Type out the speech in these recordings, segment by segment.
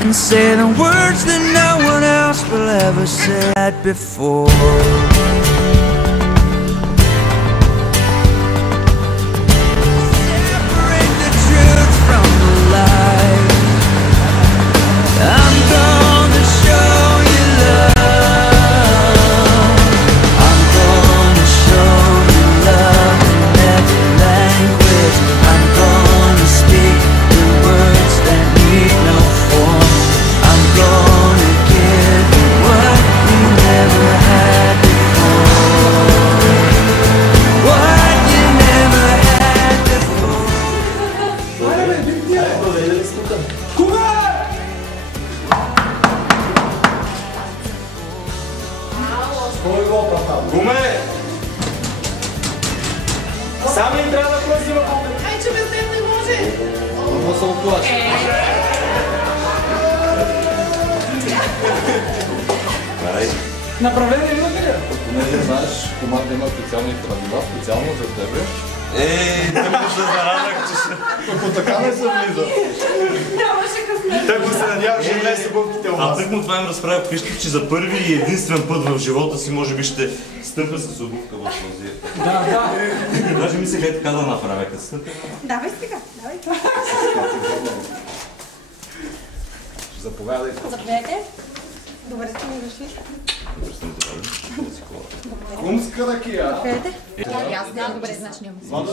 and say the words that no one else will ever say before. Separate the truth from the lie. I'm gonna show you love. I'm gonna show you love in every language. I'm gonna speak the words that need no form. I'm gonna give you what you never had before. What you never had before. Гуме! Сам ли трябва да влезе в опит? Ай, че без теб не може! Какво се оплаши? Направление имате ли? Понеже знаеш, команда има специални правила, специално за тебе. Тъпо се зарадах, че ще... Ако така не се влиза. Нямаше късмет. Тъпо се надявам, че влезе събълките у А вас. тъкмо това им разправя вкъщи, че за първи и единствен път в живота си може би ще стъпя с обувка в този. Да. Даже мисля как така да направя, като стъпя. Давай сега, давай. Заповядайте. Заповядайте. Добре сте ми дошли. Кумска ракия. Заповядайте. Аз знам добре, значи няма. Не може.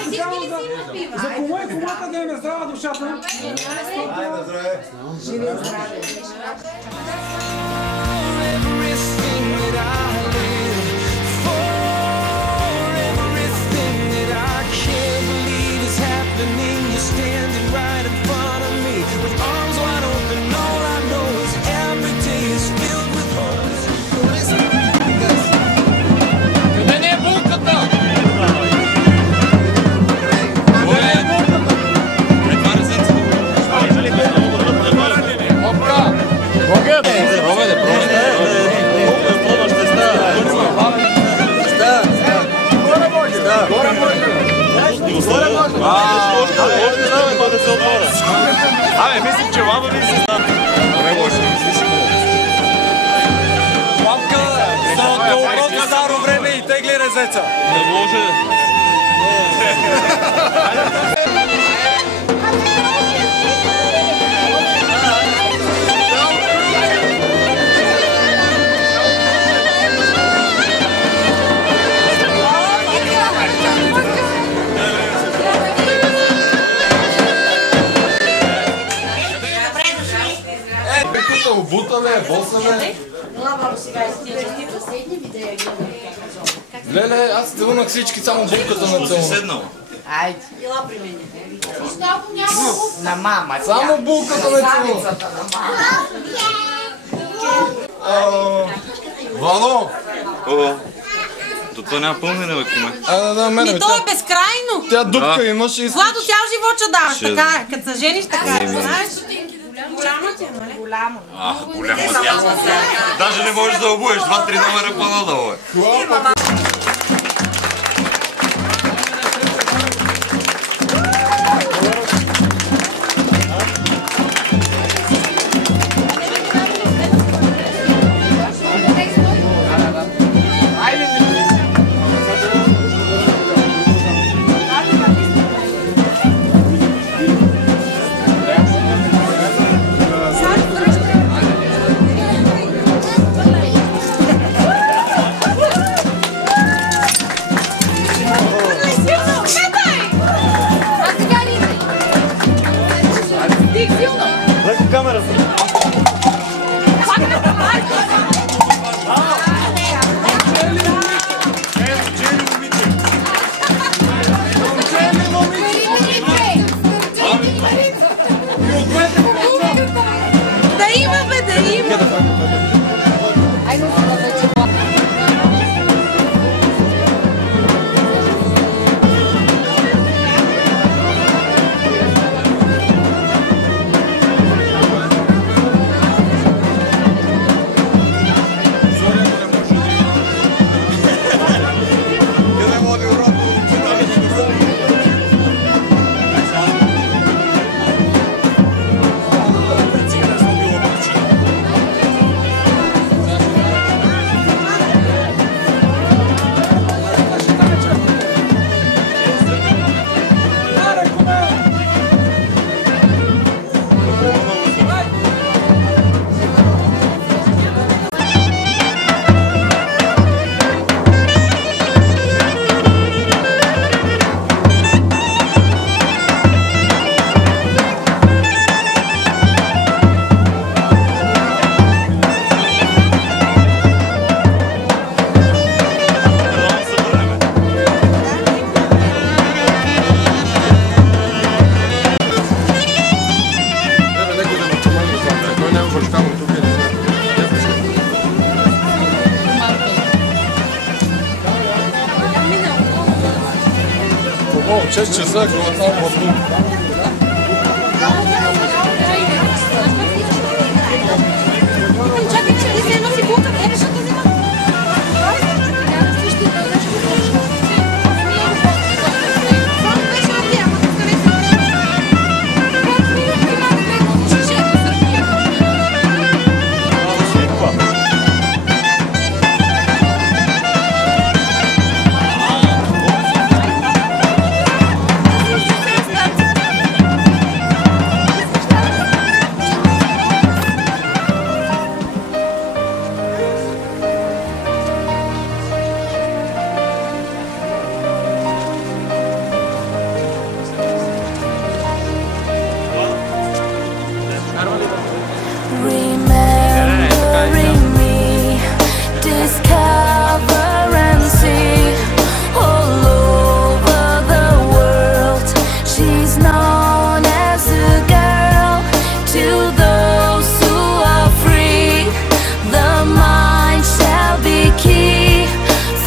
Всички ли си имат пива? За кому е комата да им е здрава душата? Айде, здраве. Живи и здраве. Everything that I live for, everything that I can't believe is happening. You're standing right in front of me with arms wide open. All I know is every day is filled with hope. Къде не е булката? Опка! Абе, мислим, че лава ви се знам. Добре, може да мислиш хубаво. За доброто старо време и тегли резеца. Не може. Тук обутаме, босаме. Леле, аз целунах всички, само булката на Що си целунах. седнал? Айде. На мама. Само булката на целунах. Вано! То това няма пълнене, бе, куме. Да, мене, Ми то е безкрайно. тя дупка имаш и... Владо, цял живот ще даваш, Ще- така е. Като се жениш, така е. Еми. Знаеш? Голямо ти е, нали? Голямо. Голяма тя. Даже не можеш да обуеш 2-3 номера по-надолу, бе. 6 часа, гласа по-тук. Чакай, че ти се едно си булка, не решат да взимат. Remembering me, discover and see all over the world. She's known as a girl to those who are free. The mind shall be key,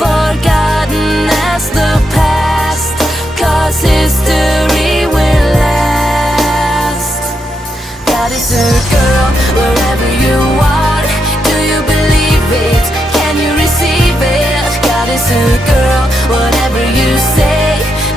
forgotten as the past, 'cause history will last. God is a girl wherever you are. Do you believe it? Can you receive it? God is a girl, whatever you say.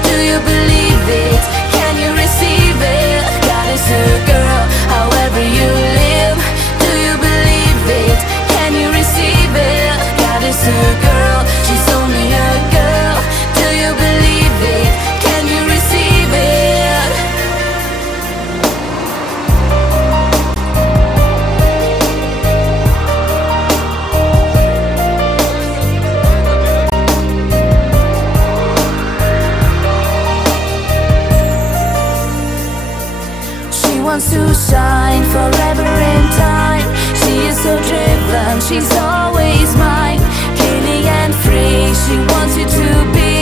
Do you believe it? Can you receive it? God is a girl, however you live. Do you believe it? Can you receive it? God is a girl, she's only a girl. Do you believe it? Can you receive it? She wants to shine forever in time. She is so driven, she's always mine. Killing and free, she wants you to be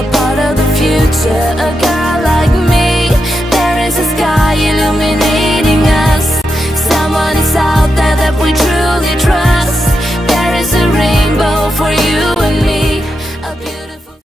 a part of the future, a girl